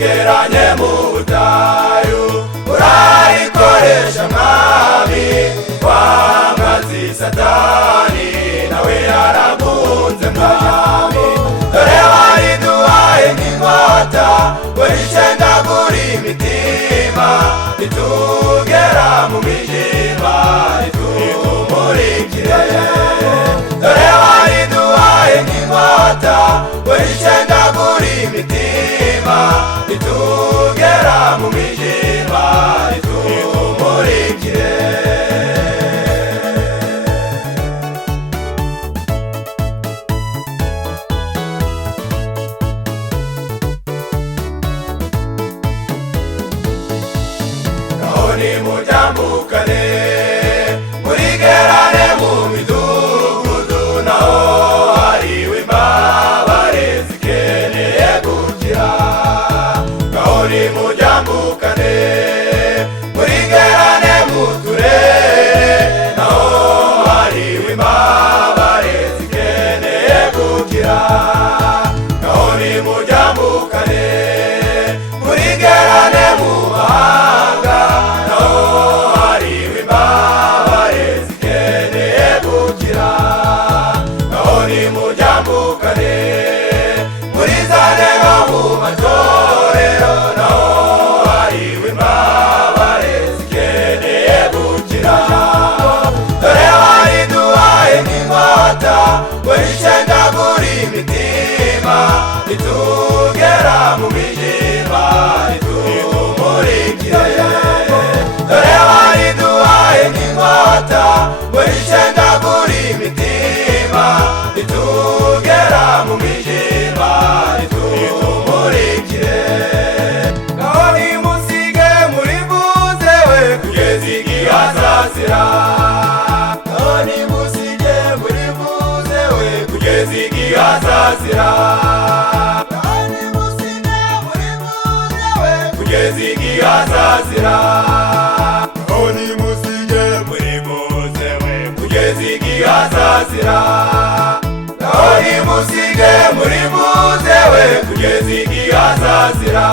wigeranye mu butayu urayikoresha mwami w'amazi Satani nawe yaragunze mwami dore wariduhaye nk'inkota ngo ricendagure imitima ritugera mu mwijima ritumurikire dore wariduhaye nk'inkota ngo ricendagure imitima ritugera mu mwijima ritumurikire nimujambukane murigerane mu midugudu naho hariwe imbabare zikeneye gukira naho nimujambukane murigerane mu turere naho hariwe imbabare zikeneye gukira naho nimujambukane murigerane mu mahanga nimujambukane murizane no mu matorero naho hariwe imbabare zikeneye gukira dore wariduhaye nk'inkota ngo ricendagure imitima ritugera mu mwijima ritumurikire dore wariduhaye nk'inkota ngo ricendagure imitima ritugera mu mwijima ritumurikire naho nimusige murivuze we kugeza igihe azazira naho nimusige murivuze we kugeza igihe azazira naho nimusige murivuze we kugeza igihe azazira naho nimusige murivuze we kugeza igihe azazira naho nimusige murivuze we kugeza igihe azazira